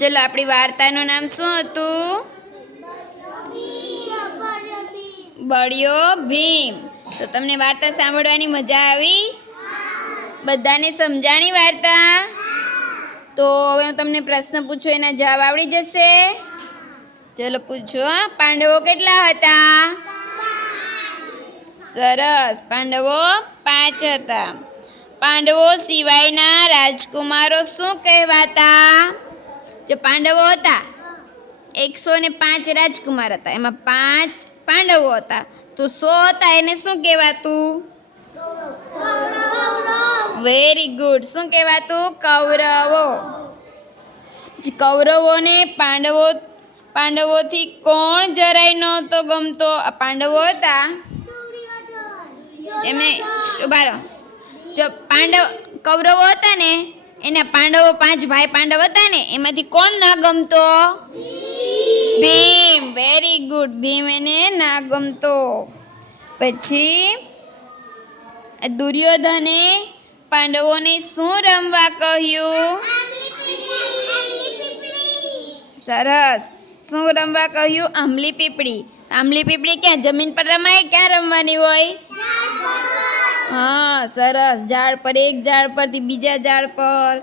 ચલો આપણી વાર્તાનું નામ શું હતું? બળ્યો ભીમ. તો તમને વાર્તા સાંભળવાની મજા આવી? બધાને સમજાણી વાર્તા? તો હવે હું તમને પ્રશ્ન પૂછું, એના જવાબ આવડી જશે? ચલો પૂછો. પાંડવો કેટલા હતા? સરસ, પાંડવો 5 હતા. પાંડવો સિવાયના રાજકુમારો શું કહેવાતા? જો પાંડવો હતા, 105 રાજકુમાર હતા, એમાં 5 પાંડવો હતા, તો 100 હતા, એને શું કહેવાતું? Very good. શું કહેવાતું? કૌરવો. કૌરવોને પાંડવોથી કોણ જરાય નહોતો ગમતો? પાંડવો હતા એમને બારો જો કૌરવો હતા ને, એના પાંડવો 5 ભાઈ પાંડવ હતા ને, એમાંથી કોણ ના ગમતો? ભીમ. Very good. ભીમ એને ના ગમતો. પછી દુર્યોધને પાંડવોને શું રમવા કહ્યું? સરસ. શું રમવા કહ્યું? આંબલી પીપળી. આંબલી પીપળી ક્યાં જમીન પર રમાય? ક્યાં રમવાની હોય? હા, સરસ. ઝાડ પર, એક ઝાડ પરથી બીજા ઝાડ પર,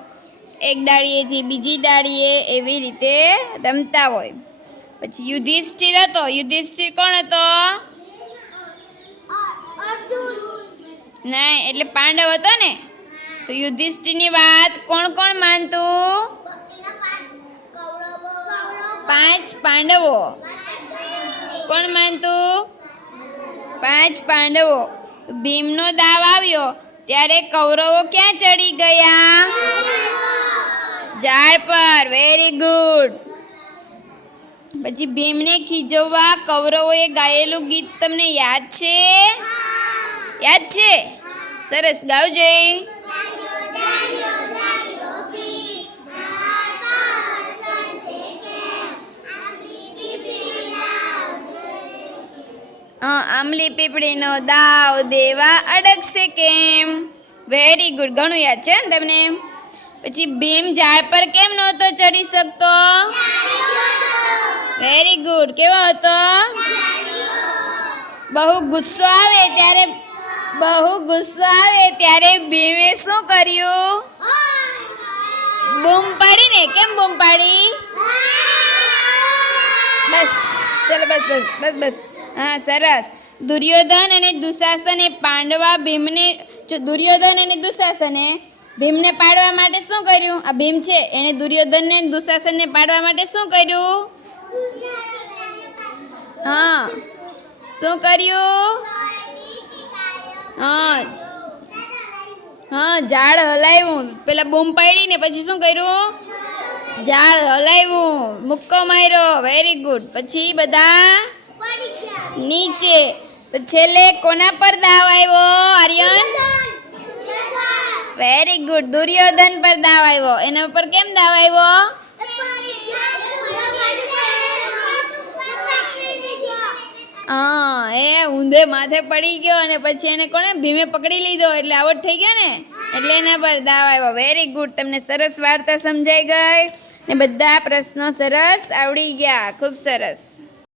એક ડાળીએથી બીજી ડાળીએ, એવી રીતે રમતા હોય. પછી યુધિષ્ઠિર હતો. યુધિષ્ઠિર કોણ હતો? નહીં, એટલે પાંડવ હતો ને. તો યુધિષ્ઠિરની વાત કોણ કોણ માનતું? 5 પાંડવો. કોણ માનતું? 5 પાંડવો. ભીમનો દાવ આવ્યો ત્યારે કૌરવો ક્યાં ચડી ગયા? ઝાડ પર. Very good. પછી ભીમને ખીજવવા કૌરવોએ ગાયેલું ગીત તમને યાદ છે? યાદ છે? સરસ, ગાવજે. આંબલી પીપળીનો દાવ દેવા અડકશે કેમ? Very good. ઘણું યાદ છે ને તમને? પછી ભીમ ઝાડ પર કેમ નહોતો ચડી શકતો? Very good. કેવો હતો? બહુ ગુસ્સો આવે ત્યારે ભીમે શું કર્યું? બૂમ પાડીને. કેમ બૂમ પાડી? બસ, ચલો બસ. હા, સરસ. દુર્યોધન અને દુશાસને ભીમને પાડવા માટે શું કર્યું? આ ભીમ છે, એને દુર્યોધનને દુશાસનને પાડવા માટે શું કર્યું? હા, શું કર્યું? હા, ઝાડ હલાવ્યું. પેલા બૂમ પાડી ને પછી શું કર્યું? ઝાડ હલાવ્યું, મુક્કો માર્યો. Very good. પછી બધા નીચે. તો છેલ્લે કોના પર દાવ આવ્યો? આર્યન. Very good. દુર્યોધન પર દાવ આવ્યો. એના ઉપર કેમ દાવ આવ્યો? હા, એ ઊંધે માથે પડી ગયો અને પછી એને કોને? ભીમે પકડી લીધો, એટલે આઉટ થઈ ગયો ને, એટલે એના પર દાવ આવ્યો. Very good. તમને સરસ વાર્તા સમજાઈ ગઈ ને બધા પ્રશ્નો સરસ આવડી ગયા. ખૂબ સરસ.